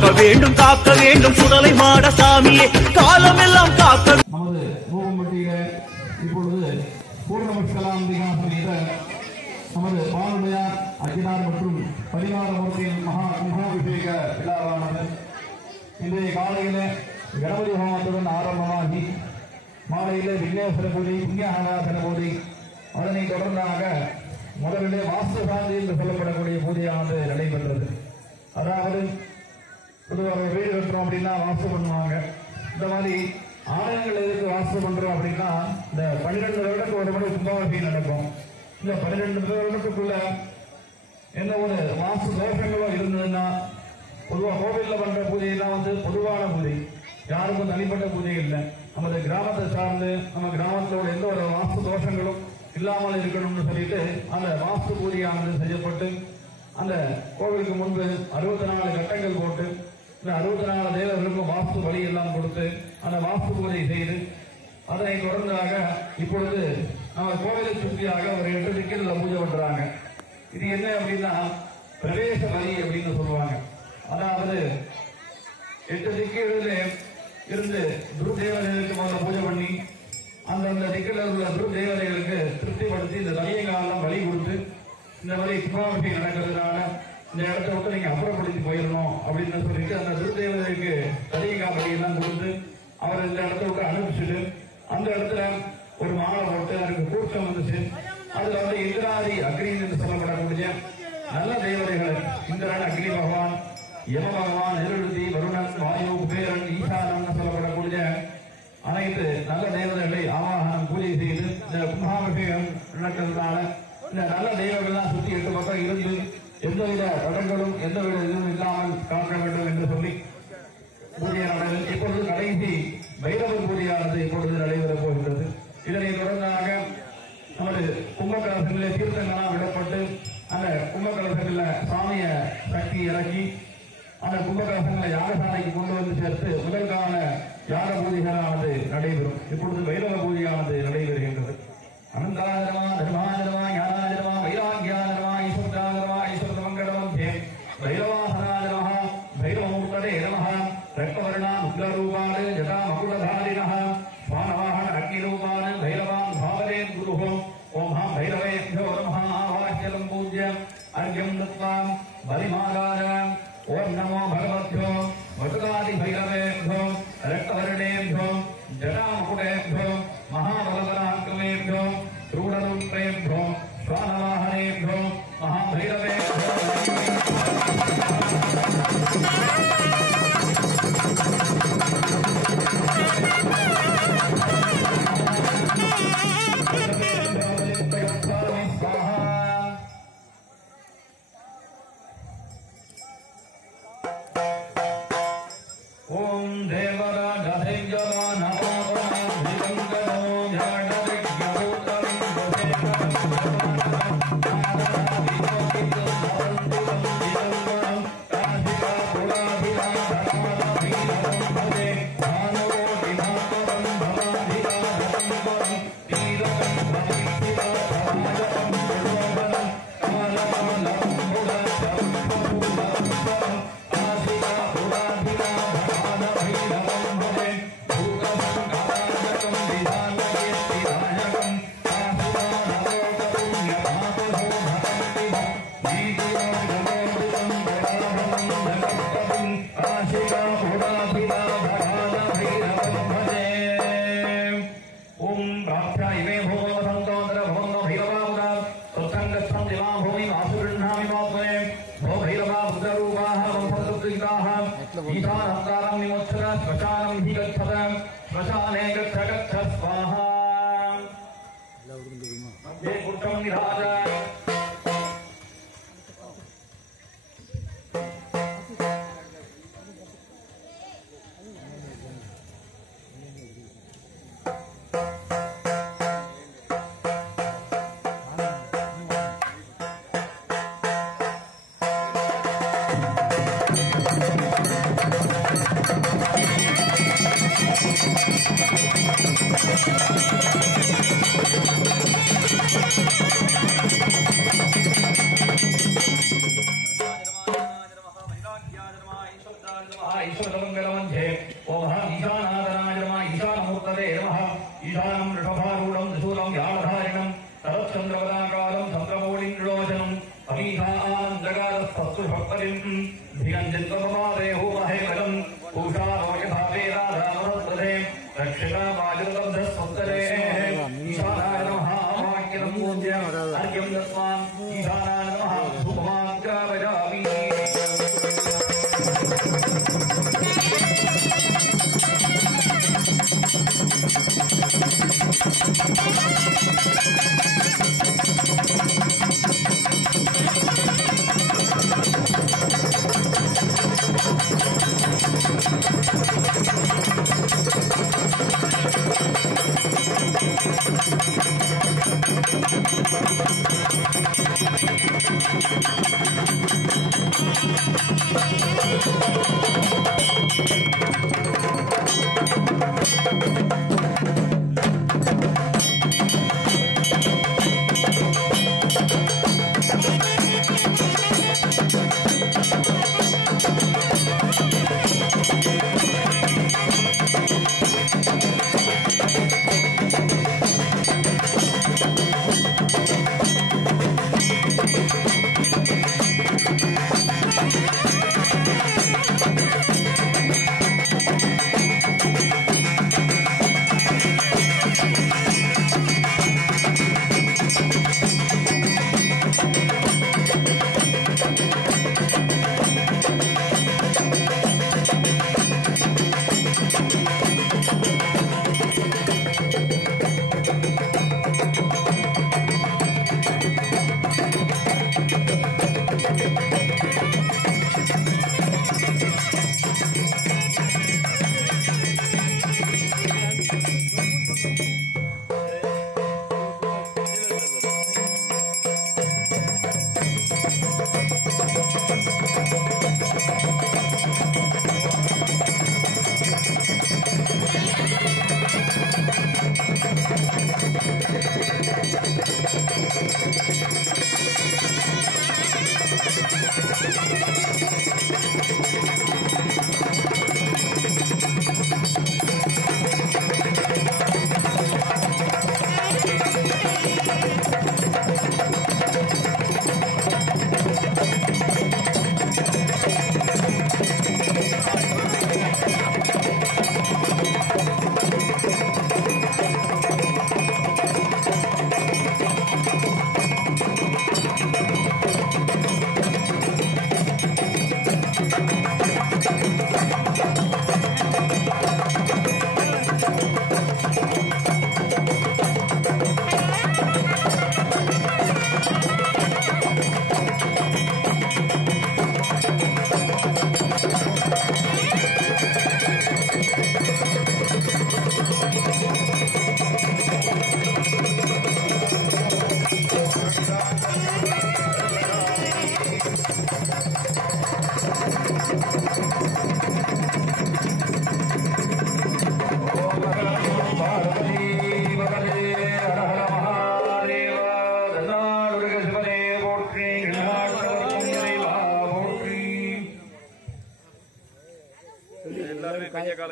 காக்க வேண்டும் சுடலை மாட சாமியே காலமெல்லாம் காக்க. நமது மூவம்பட்டியில இப்பொழுது பூர்ணமஸ்கலாம்பிகா சமேத நமது பாலுடையார் அகிலார் மற்றும் பரிவாரமூர்த்தியின் மகாபிஷேக விழாவானது இன்றைய காலையில கணபதி ஹோமத்துடன் ஆரம்பமாகி மாலையில விக்னேஸ்வர பூஜை புண்ணியாகாசன பூஜை அதனை தொடர்ந்தாக முதலிலே வாஸ்து சாந்தி என்று சொல்லப்படக்கூடிய பூஜையானது நடைபெற்றது. அதாவது பொதுவாக வீடு கட்டுறோம் அப்படின்னா வாஸ்து பண்ணுவாங்க. இந்த மாதிரி ஆலயங்கள் எதுக்கு வாஸ்து பண்றோம் அப்படின்னா இந்த 12 வருடத்துக்கு ஒரு முறை கும்பாபிஷேகம் நடக்கும். இந்த 12 வருடத்துக்குள்ள என்ன ஒரு வாஸ்து தோஷங்களோ இருந்ததுன்னா பொதுவாக கோவிலில் பண்ற பூஜையெல்லாம் பொதுவான பூஜை, யாருக்கும் தனிப்பட்ட பூஜை இல்லை. நமது கிராமத்தை சார்ந்து நம்ம கிராமத்தோட எந்த ஒரு வாஸ்து தோஷங்களும் இல்லாமல் இருக்கணும்னு சொல்லிட்டு அந்த வாஸ்து பூஜையானது செய்யப்பட்டு அந்த கோவிலுக்கு முன்பு 64 கட்டங்கள் போட்டு இந்த 64 தேவர்களுக்கும் வாஸ்து வழி எல்லாம் கொடுத்து அந்த வாஸ்து பூஜை செய்து அதனை தொடர்ந்தாக இப்பொழுது நம்ம கோவிலை சுற்றியாக ஒரு 8 திக்கில் பூஜை பண்றாங்க. இது என்ன அப்படின்னா பிரவேச வழி அப்படின்னு சொல்லுவாங்க. அதாவது 8 திக்குகளிலே இருந்து துர்தேவதைகளுக்கு முதல்ல பூஜை பண்ணி அந்தந்த திக்கில் உள்ள துர்தேவதைகளுக்கு திருப்திப்படுத்தி இந்த தனியங்காலம் வழி கொடுத்து இந்த மாதிரி கும்பாபிஷேகம் நடக்கிறதுனால இந்த இடத்த விட்டு நீங்க அப்புறப்படுத்தி போயிடணும் அப்படின்னு சொல்லிட்டு அந்த துர்தேவதைக்கு தனியங்கா வழியெல்லாம் கொடுத்து அவர் இந்த இடத்த விட்டு அனுப்பிச்சுட்டு அந்த இடத்துல ஒரு மாலை போட்டு அதுக்கு கூட்டம் வந்துச்சு. அதுல இந்திராதி அக்னி என்று சொல்லப்படக்கூடிய நல்ல தேவதைகள் இந்திரன், அக்னி பகவான், யம பகவான், நிருதி, வருணன், வாயு, குபேரன், ஈசானன் சொல்லப்படக்கூடிய அனைத்து நல்ல தேவதைகளை ஆவாகனம் பூஜை செய்து இந்த கும்பாபிஷேகம் நடக்கிறதுனால இந்த நல்ல தெய்வங்கள்லாம் சுற்றி 8 பக்கம் இருந்து எந்தவித தடங்களும் எந்தவித இதுவும் இல்லாமல் காக்க வேண்டும் என்று சொல்லி பூஜை நடந்தது. இப்பொழுது கடைசி பைரவர் பூஜையானது இப்பொழுது நடைபெறப் போகின்றது. இதனை தொடர்ந்தாக நமது கும்பகலசங்களிலே தீர்த்தங்களாம் விடப்பட்டு அந்த கும்பகலசங்களில் சாமிய சக்தி இறக்கி அந்த கும்பகலசங்களை யாகசாலைக்கு கொண்டு வந்து சேர்த்து முதல் கால யாக பூஜைகளானது நடைபெறும். இப்பொழுது பைரவ பூஜையானது நடைபெறுகின்றது. அனந்தாதரமா, தர்மாதரமா, ஞானாதரமா, வைராக்கியாதரமா, ஈஸ்வராதரமா, ஈஸ்வர மங்களம் ஹே பைரவாசனாதரமா, பைரவமூர்த்ததே நமஹ, ரக்தவர்ணா உக்ரரூபாண ஜடா மகுடதாரிணः ஸ்வானவாஹன அக்னிரூபாண பைரவான் பாவரே குருஹோ ஓம் ஹா பைரவேभ्यो நமஹ ஆவாஹ்யம் பூஜ்யம் அர்க்யம் தத்வாம் பலிமாகாரம் ஓம் நமோ பகவத்யோ வசுதாதி பைரவேभ्यो ரக்தவர்ணேभ्यो ஜடா மகுடேभ्यो மகாபலபராக்கிரமேभ्यो क्रूडरूपेभ्यो स्वानवाहनेभ्यो महाभैरवेभ्यो ओम देवराजो नमो ईश्वरमंगलमंध्ये ओम ईशानादनाय नमः ईशानमूर्तये नमः ईशानं ऋषभारूढं त्रिशूलं व्याळधारिणं शरच्चन्द्रपदाकारं चन्द्रमौलिन्द्रोचनम् अमीहान्द्रगारस्तस्तु भक्तरिं धियञ्जिन्त्वममादे होमहे बलम् उषारो यथा वेदाधामरस्पदे रक्षिता वाजुरलब्धस्पत्तरे ईशानाय नमः वाक्यं पूज्य अर्घ्यं दत्त्वा ईशानाय नमः धूपमाग्रावयामि கையை கால